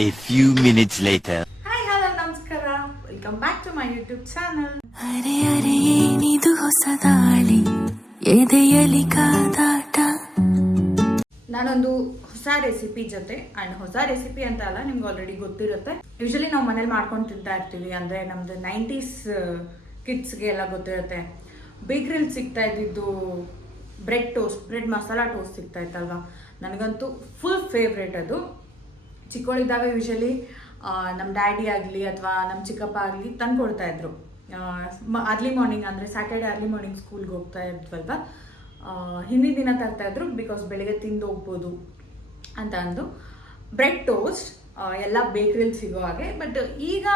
A few minutes later. Hi hello ನಮಸ್ಕಾರ, welcome back to my YouTube channel. ಅರೆ ಅರೆ ಏನಿದು ಹೊಸ ದಾಳಿ ಎದೆಯಲಿ ಕಾದಾಟ. ನಾನೊಂದು ಹೊಸ ರೆಸಿಪಿ ಜೊತೆ ಅಂಡ್ ಹೊಸ ರೆಸಿಪಿ ಅಂತ ಅಲ್ಲ, ನಿಮ್ಗೆ ಆಲ್ರೆಡಿ ಗೊತ್ತಿರುತ್ತೆ. ಯೂಶಲಿ ನಾವು ಮನೇಲಿ ಮಾಡ್ಕೊಂಡು ತಿಂತಾ ಇರ್ತೀವಿ. ಅಂದ್ರೆ ನಮ್ದು 90s ಕಿಡ್ಸ್ಗೆ ಎಲ್ಲ ಗೊತ್ತಿರುತ್ತೆ. ಬೇಕ್ರಿಲಿ ಸಿಗ್ತಾ ಇದ್ದಿದ್ದು ಬ್ರೆಡ್ ಮಸಾಲಾ ಟೋಸ್ಟ್ ಸಿಗ್ತಾ ಇತ್ತಲ್ವಾ, ನನಗಂತೂ ಫುಲ್ ಫೇವ್ರೇಟ್ ಅದು. ಚಿಕ್ಕವಳಿದ್ದಾಗ ಯೂಶಲಿ ನಮ್ಮ ಡ್ಯಾಡಿ ಆಗಲಿ ಅಥವಾ ನಮ್ಮ ಚಿಕ್ಕಪ್ಪ ಆಗಲಿ ತಂದು ಕೊಡ್ತಾ ಇದ್ರು. ಅರ್ಲಿ ಮಾರ್ನಿಂಗ್ ಅಂದರೆ ಸ್ಯಾಟರ್ಡೆ ಅರ್ಲಿ ಮಾರ್ನಿಂಗ್ ಸ್ಕೂಲ್ಗೆ ಹೋಗ್ತಾ ಇದ್ವಲ್ವ, ಹಿಂದಿನ ದಿನ ತರ್ತಾ ಇದ್ರು. ಬಿಕಾಸ್ ಬೆಳಿಗ್ಗೆ ತಿಂದು ಹೋಗ್ಬೋದು ಅಂತ ಅಂದು ಬ್ರೆಡ್ ಟೋಸ್ಟ್ ಎಲ್ಲ ಬೇಕ್ರಿಲಿ ಸಿಗೋ ಹಾಗೆ. ಬಟ್ ಈಗ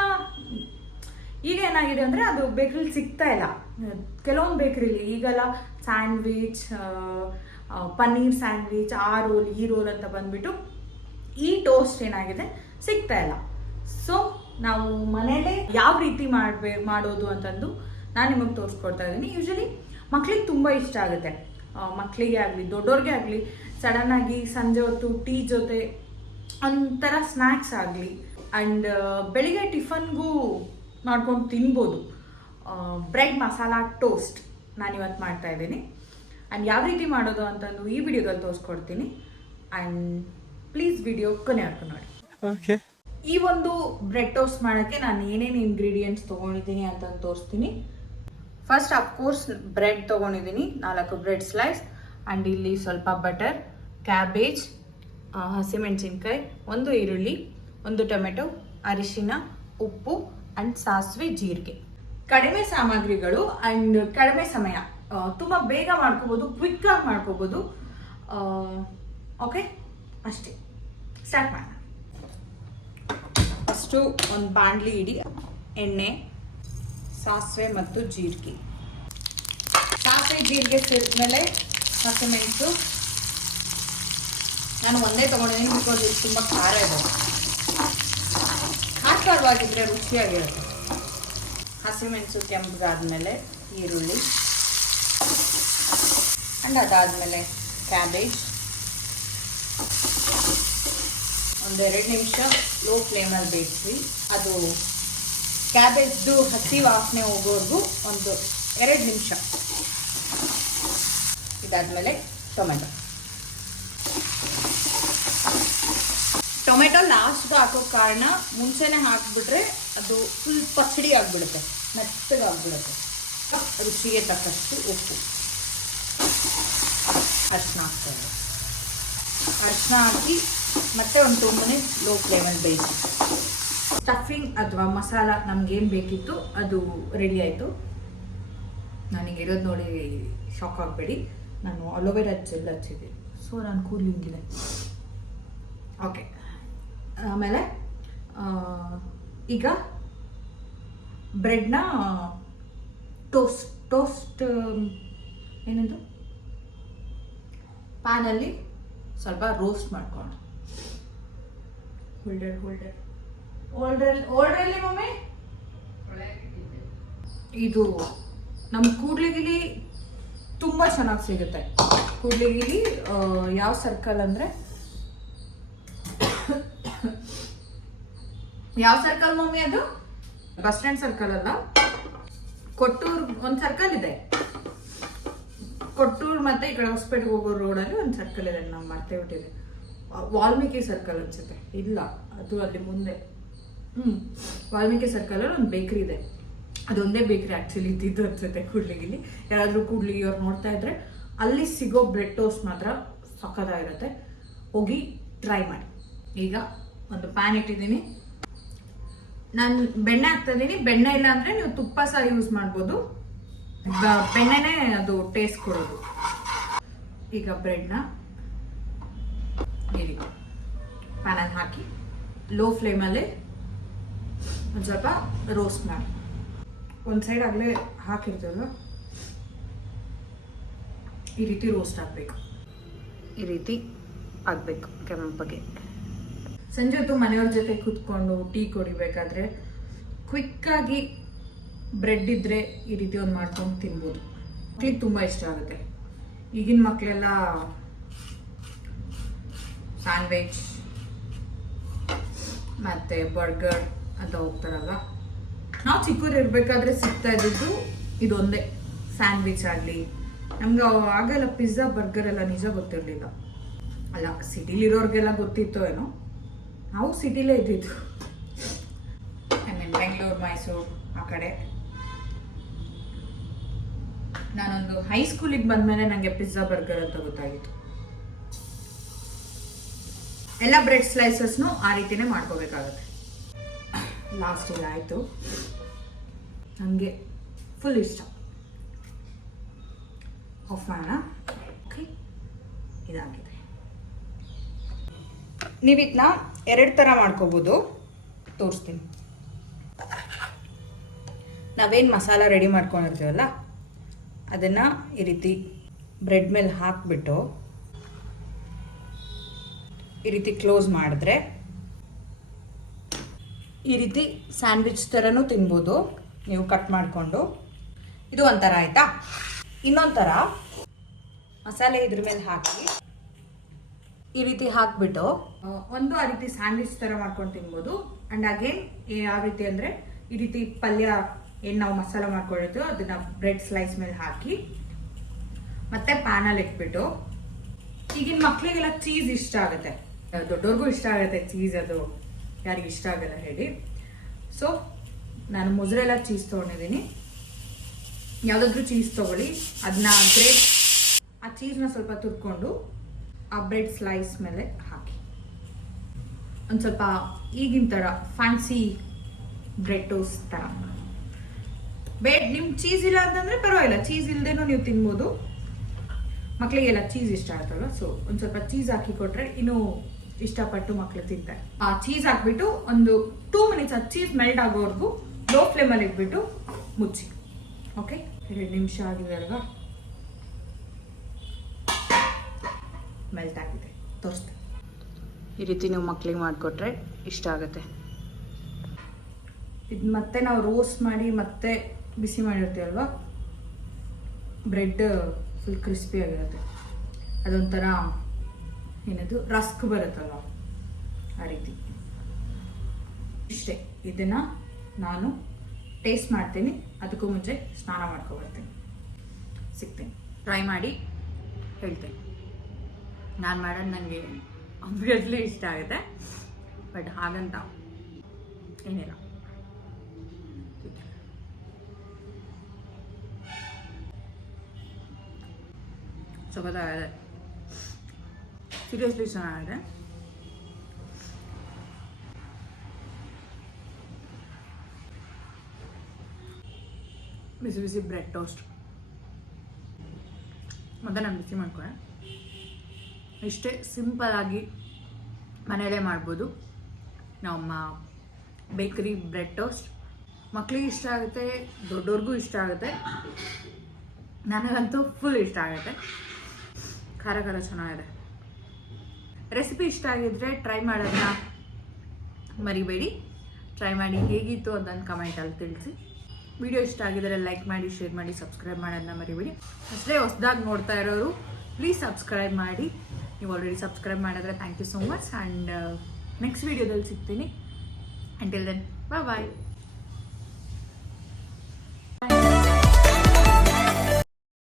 ಏನಾಗಿದೆ ಅಂದರೆ ಅದು ಬೇಕ್ರಿಲಿ ಸಿಗ್ತಾ ಇಲ್ಲ. ಕೆಲವೊಂದು ಬೇಕ್ರಿಲಿ ಈಗೆಲ್ಲ ಸ್ಯಾಂಡ್ವಿಚ್, ಪನ್ನೀರ್ ಸ್ಯಾಂಡ್ವಿಚ್, ಆ ರೋಲ್ ಈ ರೋಲ್ ಅಂತ ಬಂದ್ಬಿಟ್ಟು ಈ ಟೋಸ್ಟ್ ಏನಾಗಿದೆ ಸಿಗ್ತಾ ಇಲ್ಲ. ಸೊ ನಾವು ಮನೇಲೆ ಯಾವ ರೀತಿ ಮಾಡೋದು ಅಂತಂದು ನಾನು ನಿಮಗೆ ತೋರಿಸ್ಕೊಡ್ತಾ ಇದ್ದೀನಿ. ಯೂಶಲಿ ಮಕ್ಳಿಗೆ ತುಂಬ ಇಷ್ಟ ಆಗುತ್ತೆ. ಮಕ್ಕಳಿಗೆ ಆಗಲಿ ದೊಡ್ಡವ್ರಿಗೆ ಆಗಲಿ ಸಡನ್ನಾಗಿ ಸಂಜೆ ಹೊತ್ತು ಟೀ ಜೊತೆ ಒಂಥರ ಸ್ನ್ಯಾಕ್ಸ್ ಆಗಲಿ ಆ್ಯಂಡ್ ಬೆಳಿಗ್ಗೆ ಟಿಫನ್ಗೂ ಮಾಡ್ಕೊಂಡು ತಿನ್ಬೋದು. ಬ್ರೆಡ್ ಮಸಾಲಾ ಟೋಸ್ಟ್ ನಾನಿವತ್ತು ಮಾಡ್ತಾ ಇದ್ದೀನಿ. ಆ್ಯಂಡ್ ಯಾವ ರೀತಿ ಮಾಡೋದು ಅಂತಂದು ಈ ವಿಡಿಯೋದಲ್ಲಿ ತೋರಿಸ್ಕೊಡ್ತೀನಿ. ಆ್ಯಂಡ್ ಪ್ಲೀಸ್ ವಿಡಿಯೋ ಕೊನೆವರೆಗೂ ನೋಡಿ. Okay. ಈ ಒಂದು ಬ್ರೆಡ್ ಟೋಸ್ಟ್ ಮಾಡೋಕ್ಕೆ ನಾನು ಏನೇನು ಇಂಗ್ರೀಡಿಯೆಂಟ್ಸ್ ತೊಗೊಂಡಿದ್ದೀನಿ ಅಂತ ತೋರಿಸ್ತೀನಿ. ಫಸ್ಟ್ ಅಫ್ಕೋರ್ಸ್ ಬ್ರೆಡ್ ತೊಗೊಂಡಿದ್ದೀನಿ, 4 ಬ್ರೆಡ್ ಸ್ಲೈಸ್. ಆ್ಯಂಡ್ ಇಲ್ಲಿ ಸ್ವಲ್ಪ ಬಟರ್, ಕ್ಯಾಬೇಜ್, ಹಸಿಮೆಣಸಿನ್ಕಾಯಿ, 1 ಈರುಳ್ಳಿ, 1 ಟೊಮೆಟೊ, ಅರಿಶಿನ, ಉಪ್ಪು ಆ್ಯಂಡ್ ಸಾಸಿವೆ, ಜೀರಿಗೆ. ಕಡಿಮೆ ಸಾಮಗ್ರಿಗಳು ಆ್ಯಂಡ್ ಕಡಿಮೆ ಸಮಯ, ತುಂಬ ಬೇಗ ಮಾಡ್ಕೋಬೋದು, ಕ್ವಿಕ್ಕಾಗಿ ಮಾಡ್ಕೋಬೋದು. ಓಕೆ, ಅಷ್ಟೇ, ಸ್ಟಾರ್ಟ್ ಮಾಡೋಣ. ಫಸ್ಟು ಒಂದು ಬಾಣಲಿ ಇಡಿ, ಎಣ್ಣೆ, ಸಾಸಿವೆ ಮತ್ತು ಜೀರಿಗೆ. ಸಾಸಿವೆ ಜೀರಿಗೆ ಸೇರಿದ್ಮೇಲೆ ಹಸಿಮೆಣಸು. ನಾನು ಒಂದೇ ತೊಗೊಂಡಿದ್ದೀನಿ ಬಿಕಾಸ್ ಇದು ತುಂಬ ಖಾರ ಇದೆ. ಖಾರವಾಗಿದ್ದರೆ ರುಚಿಯಾಗಿರುತ್ತೆ. ಹಸಿಮೆಣಸು ಕೆಂಪಗಾದ್ಮೇಲೆ ಈರುಳ್ಳಿ ಆ್ಯಂಡ್ ಅದಾದಮೇಲೆ ಕ್ಯಾಬೇಜ್. 1-2 ನಿಮಿಷ ಲೋ ಫ್ಲೇಮಲ್ಲಿ ಬೇಯಿಸಿ, ಅದು ಕ್ಯಾಬೇಜ್ದು ಹಸಿ ವಾಸನೆ ಹೋಗೋವರೆಗೂ 1-2 ನಿಮಿಷ. ಇದಾದಮೇಲೆ ಟೊಮೆಟೊ ಲಾಸ್ಟ್ಗೆ ಹಾಕೋ ಕಾರಣ ಮುಂಚೆನೇ ಹಾಕಿಬಿಟ್ರೆ ಅದು ಫುಲ್ ಪಚಡಿ ಆಗಿಬಿಡುತ್ತೆ, ಮೆತ್ತಗಾಗ್ಬಿಡುತ್ತೆ. ರುಚಿಗೆ ತಕ್ಕಷ್ಟು ಉಪ್ಪು, ಅರಿಶಿನ ಹಾಕ್ತಾರೆ. ಅರಿಶಿನ ಹಾಕಿ ಮತ್ತೆ ಒಂದು 2 ಮಿನಿಟ್ ಲೋ ಫ್ಲೇಮಲ್ಲಿ ಬೇಯಿಸಿ. ಸ್ಟಫಿಂಗ್ ಅಥವಾ ಮಸಾಲ ನಮ್ಗೇನು ಬೇಕಿತ್ತು ಅದು ರೆಡಿ ಆಯಿತು. ನನಗೆ ಇರೋದು ನೋಡಿ ಶಾಕ್ ಆಗಬೇಡಿ, ನಾನು ಅಲೋವೆರಾ ಜೆಲ್ ಹಚ್ಚಿದ್ದೀನಿ. ಸೊ ನಾನು ಕೂಲಿಂಗಿದೆ. ಓಕೆ, ಆಮೇಲೆ ಈಗ ಬ್ರೆಡ್ನ ಟೋಸ್ಟ್ ಏನದು ಪ್ಯಾನಲ್ಲಿ ಸ್ವಲ್ಪ ರೋಸ್ಟ್ ಮಾಡ್ಕೊಂಡು. ಹೋಲ್ಡರಲ್ಲಿ ಮಮ್ಮಿ, ಇದು ನಮ್ಮ ಕೂಡ್ಲಿಗಿಲಿ ತುಂಬ ಚೆನ್ನಾಗಿ ಸಿಗುತ್ತೆ. ಕೂಡ್ಲಿಗಿಲಿ ಯಾವ ಸರ್ಕಲ್ ಅಂದರೆ ಯಾವ ಸರ್ಕಲ್ ಮಮ್ಮಿ? ಅದು ಬಸ್ ಸ್ಟ್ಯಾಂಡ್ ಸರ್ಕಲ್ ಅಲ್ಲ, ಕೊಟ್ಟೂರು ಒಂದು ಸರ್ಕಲ್ ಇದೆ. ಕೊಟ್ಟೂರು ಮತ್ತೆ ಈ ಕಡೆ ಹೊಸಪೇಟೆಗೆ ಹೋಗೋ ರೋಡಲ್ಲಿ ಒಂದು ಸರ್ಕಲ್ ಇದೆ, ನಾವು ಮರ್ತೇ ಬಿಟ್ಟಿದೆ. ವಾಲ್ಮೀಕಿ ಸರ್ಕಲ್ ಅನ್ಸುತ್ತೆ, ಇಲ್ಲ ಅದು ಅಲ್ಲಿ ಮುಂದೆ. ವಾಲ್ಮೀಕಿ ಸರ್ಕಲಲ್ಲಿ ಒಂದು ಬೇಕ್ರಿ ಇದೆ. ಅದೊಂದೇ ಬೇಕ್ರಿ ಆ್ಯಕ್ಚುಲಿ ಇದ್ದಿದ್ದು ಅನ್ಸುತ್ತೆ ಕೂಡ್ಲಿಗಿಲಿ. ಯಾರಾದರೂ ಕೂಡ್ಲಿಗಿ ಅವ್ರು ನೋಡ್ತಾ ಇದ್ರೆ ಅಲ್ಲಿ ಸಿಗೋ ಬ್ರೆಡ್ ಟೋಸ್ಟ್ ಮಾತ್ರ ಸಖತ್ತಾಗಿರುತ್ತೆ, ಹೋಗಿ ಟ್ರೈ ಮಾಡಿ. ಈಗ ಒಂದು ಪ್ಯಾನ್ ಇಟ್ಟಿದ್ದೀನಿ, ನಾನು ಬೆಣ್ಣೆ ಹಾಕ್ತಾ ಇದ್ದೀನಿ. ಬೆಣ್ಣೆ ಇಲ್ಲ ಅಂದರೆ ನೀವು ತುಪ್ಪ ಸಹ ಯೂಸ್ ಮಾಡ್ಬೋದು, ಬೆಣ್ಣೆನೇ ಅದು ಟೇಸ್ಟ್ ಕೊಡೋದು. ಈಗ ಬ್ರೆಡ್ನ ಈ ರೀತಿ ಪ್ಯಾನಲ್ಲಿ ಹಾಕಿ ಲೋ ಫ್ಲೇಮಲ್ಲಿ ಒಂದು ಸ್ವಲ್ಪ ರೋಸ್ಟ್ ಮಾಡಿ. ಒಂದು ಸೈಡ್ ಆಗಲೇ ಹಾಕಿರ್ತೇವಲ್ವ, ಈ ರೀತಿ ರೋಸ್ಟ್ ಆಗಬೇಕು. ಈ ರೀತಿ ಆಗಬೇಕು ಕೆಂಪಗೆ. ಸಂಜೆ ಹೊತ್ತು ಮನೆಯವ್ರ ಜೊತೆ ಕೂತ್ಕೊಂಡು ಟೀ ಕುಡಿಬೇಕಾದ್ರೆ ಕ್ವಿಕ್ಕಾಗಿ ಬ್ರೆಡ್ ಇದ್ದರೆ ಈ ರೀತಿ ಒಂದು ಮಾಡ್ಕೊಂಡು ತಿನ್ಬೋದು. ಮಕ್ಳಿಗೆ ತುಂಬ ಇಷ್ಟ ಆಗುತ್ತೆ. ಈಗಿನ ಮಕ್ಕಳೆಲ್ಲ ಸ್ಯಾಂಡ್ವಿಚ್ ಮತ್ತು ಬರ್ಗರ್ ಅಂತ ಹೋಗ್ತಾರಲ್ವ, ನಾವು ಚಿಕ್ಕೂರು ಇರಬೇಕಾದ್ರೆ ಸಿಗ್ತಾ ಇದ್ದಿದ್ದು ಇದೊಂದೇ, ಸ್ಯಾಂಡ್ವಿಚ್ ಆಗಲಿ. ನಮ್ಗೆ ಆಗೆಲ್ಲ ಪಿಜ್ಜಾ ಬರ್ಗರ್ ಎಲ್ಲ ನಿಜ ಗೊತ್ತಿರಲಿಲ್ಲ. ಅಲ್ಲ, ಸಿಟಿಲಿರೋರಿಗೆಲ್ಲ ಗೊತ್ತಿತ್ತು ಏನೋ, ನಾವು ಸಿಟಿಲೇ ಇದ್ದಿದ್ದು. ಬೆಂಗಳೂರು, ಮೈಸೂರು ಆ ಕಡೆ. ನಾನೊಂದು ಹೈಸ್ಕೂಲಿಗೆ ಬಂದಮೇಲೆ ನನಗೆ ಪಿಜ್ಜಾ ಬರ್ಗರ್ ಅಂತ ಗೊತ್ತಾಗಿತ್ತು. ಎಲ್ಲ ಬ್ರೆಡ್ ಸ್ಲೈಸಸ್ನು ಆ ರೀತಿನೇ ಮಾಡ್ಕೋಬೇಕಾಗತ್ತೆ. ಲಾಸ್ಟ್ ಇಲ್ಲ ಆಯಿತು, ನನಗೆ ಫುಲ್ ಇಷ್ಟ. ಆಫ್ ಮಾಡೋಣ. ಓಕೆ, ಇದಾಗಿದೆ. ನೀವಿದನ್ನ 2 ಥರ ಮಾಡ್ಕೋಬೋದು, ತೋರಿಸ್ತೀನಿ. ನಾವೇನು ಮಸಾಲ ರೆಡಿ ಮಾಡ್ಕೊಂಡಿರ್ತೀವಲ್ಲ ಅದನ್ನು ಈ ರೀತಿ ಬ್ರೆಡ್ ಮೇಲೆ ಹಾಕಿಬಿಟ್ಟು ಈ ರೀತಿ ಕ್ಲೋಸ್ ಮಾಡಿದ್ರೆ ಈ ರೀತಿ ಸ್ಯಾಂಡ್ವಿಚ್ ಥರನೂ ತಿನ್ಬೋದು ನೀವು ಕಟ್ ಮಾಡಿಕೊಂಡು. ಇದು ಒಂಥರ ಆಯಿತಾ. ಇನ್ನೊಂದು ಥರ ಮಸಾಲೆ ಇದ್ರ ಮೇಲೆ ಹಾಕಿ ಈ ರೀತಿ ಹಾಕಿಬಿಟ್ಟು ಒಂದು ಆ ರೀತಿ ಸ್ಯಾಂಡ್ವಿಚ್ ಥರ ಮಾಡ್ಕೊಂಡು ತಿನ್ಬೋದು. ಆ್ಯಂಡ್ ಅಗೇನ್ ಯಾವ ರೀತಿ ಅಂದರೆ ಈ ರೀತಿ ಪಲ್ಯ ಏನು ನಾವು ಮಸಾಲ ಮಾಡ್ಕೊಂಡಿರ್ತೀವೋ ಅದನ್ನು ಬ್ರೆಡ್ ಸ್ಲೈಸ್ ಮೇಲೆ ಹಾಕಿ ಮತ್ತೆ ಪ್ಯಾನಲ್ಲಿ ಇಟ್ಬಿಟ್ಟು, ಈಗಿನ ಮಕ್ಕಳಿಗೆಲ್ಲ ಚೀಸ್ ಇಷ್ಟ ಆಗುತ್ತೆ, ದೊಡ್ಡವ್ರಿಗೂ ಇಷ್ಟ ಆಗುತ್ತೆ ಚೀಸ್, ಅದು ಯಾರಿಗೆ ಇಷ್ಟ ಆಗಲ್ಲ ಹೇಳಿ. ಸೊ ನಾನು ಮೊಸರೆಲ್ಲ ಚೀಸ್ ತೊಗೊಂಡಿದ್ದೀನಿ. ಯಾವುದಾದ್ರೂ ಚೀಸ್ ತೊಗೊಳ್ಳಿ, ಅದನ್ನ ಆ ಚೀಸ್ನ ಸ್ವಲ್ಪ ತುರ್ಕೊಂಡು ಆ ಬ್ರೆಡ್ ಸ್ಲೈಸ್ ಮೇಲೆ ಹಾಕಿ ಒಂದು ಸ್ವಲ್ಪ ಈಗಿನ ಥರ ಫ್ಯಾನ್ಸಿ ಬ್ರೆಡ್ ಟೋಸ್ಟ್ ಥರ. ನಿಮ್ಗೆ ಚೀಸ್ ಇಲ್ಲ ಅಂತಂದರೆ ಪರವಾಗಿಲ್ಲ, ಚೀಸ್ ಇಲ್ಲದೇನೂ ನೀವು ತಿನ್ಬೋದು. ಮಕ್ಕಳಿಗೆಲ್ಲ ಚೀಸ್ ಇಷ್ಟ ಆಗುತ್ತಲ್ವ, ಸೊ ಒಂದು ಸ್ವಲ್ಪ ಚೀಸ್ ಹಾಕಿ ಕೊಟ್ಟರೆ ಇನ್ನೂ ಇಷ್ಟಪಟ್ಟು ಮಕ್ಕಳು ತಿಂತಾರೆ. ಆ ಚೀಸ್ ಹಾಕ್ಬಿಟ್ಟು ಒಂದು 2 ಮಿನಿಟ್ಸ್ ಆ ಚೀಸ್ ಮೆಲ್ಟ್ ಆಗೋವರೆಗೂ ಲೋ ಫ್ಲೇಮಲ್ಲಿ ಇಟ್ಬಿಟ್ಟು ಮುಚ್ಚಿ. ಓಕೆ, 2 ನಿಮಿಷ ಆಗಿದೆ ಅಲ್ವಾ, ಮೆಲ್ಟ್ ಆಗಿದೆ, ತೋರಿಸ್ತೀನಿ. ಈ ರೀತಿ ನೀವು ಮಕ್ಕಳಿಗೆ ಮಾಡಿಕೊಟ್ರೆ ಇಷ್ಟ ಆಗುತ್ತೆ. ಇದು ಮತ್ತೆ ನಾವು ರೋಸ್ಟ್ ಮಾಡಿ ಮತ್ತೆ ಬಿಸಿ ಮಾಡಿರ್ತೀವಲ್ವ, ಬ್ರೆಡ್ ಫುಲ್ ಕ್ರಿಸ್ಪಿ ಆಗಿರುತ್ತೆ. ಅದೊಂಥರ ಏನದು ರಸ್ಕ್ ಬರುತ್ತಲ್ವ, ಆ ರೀತಿ. ಇಷ್ಟೇ, ಇದನ್ನು ನಾನು ಟೇಸ್ಟ್ ಮಾಡ್ತೀನಿ. ಅದಕ್ಕೂ ಮುಂಚೆ ಸ್ನಾನ ಮಾಡ್ಕೊಬರ್ತೀನಿ. ಸಿಗ್ತೀನಿ, ಟ್ರೈ ಮಾಡಿ ಹೇಳ್ತೀನಿ. ನಾನು ಮಾಡೋದು ನನಗೆ ಆಬ್ವಿಯಸ್ಲಿ ಇಷ್ಟ ಆಗುತ್ತೆ, ಬಟ್ ಹಾಗಂತ ಏನಿಲ್ಲ. ಸಖತ್ತಾಗಿದೆ, ಸೀರಿಯಸ್ಲಿ ಚೆನ್ನಾಗಿದೆ. ಬಿಸಿ ಬಿಸಿ ಬ್ರೆಡ್ ಟೋಸ್ಟ್ ಮತ್ತು ನಾನು ಬಿಸಿ ಮಾಡ್ಕೊಂಡೆ. ಇಷ್ಟೇ ಸಿಂಪಲ್ಲಾಗಿ ಮನೆಯಲ್ಲೇ ಮಾಡ್ಬೋದು ನಮ್ಮ ಬೇಕರಿ ಬ್ರೆಡ್ ಟೋಸ್ಟ್. ಮಕ್ಕಳಿಗೆ ಇಷ್ಟ ಆಗುತ್ತೆ, ದೊಡ್ಡವ್ರಿಗೂ ಇಷ್ಟ ಆಗುತ್ತೆ, ನನಗಂತೂ ಫುಲ್ ಇಷ್ಟ ಆಗುತ್ತೆ. ಖಾರ ಖಾರ ಚೆನ್ನಾಗಿದೆ. ರೆಸಿಪಿ ಇಷ್ಟ ಆಗಿದ್ದರೆ ಟ್ರೈ ಮಾಡೋದನ್ನ ಮರಿಬೇಡಿ. ಟ್ರೈ ಮಾಡಿ ಹೇಗಿತ್ತು ಅದನ್ನು ಕಮೆಂಟಲ್ಲಿ ತಿಳಿಸಿ. ವಿಡಿಯೋ ಇಷ್ಟ ಆಗಿದ್ದರೆ ಲೈಕ್ ಮಾಡಿ, ಶೇರ್ ಮಾಡಿ, ಸಬ್ಸ್ಕ್ರೈಬ್ ಮಾಡೋದನ್ನ ಮರಿಬೇಡಿ. ಅಷ್ಟೇ ಹೊಸದಾಗಿ ನೋಡ್ತಾ ಇರೋರು ಪ್ಲೀಸ್ ಸಬ್ಸ್ಕ್ರೈಬ್ ಮಾಡಿ. ನೀವು ಆಲ್ರೆಡಿ ಸಬ್ಸ್ಕ್ರೈಬ್ ಮಾಡಿದ್ರೆ thank you so much. And next ವೀಡಿಯೋದಲ್ಲಿ ಸಿಗ್ತೀನಿ. ಅಂಟಿಲ್ ದೆನ್ ಬಾಯ್.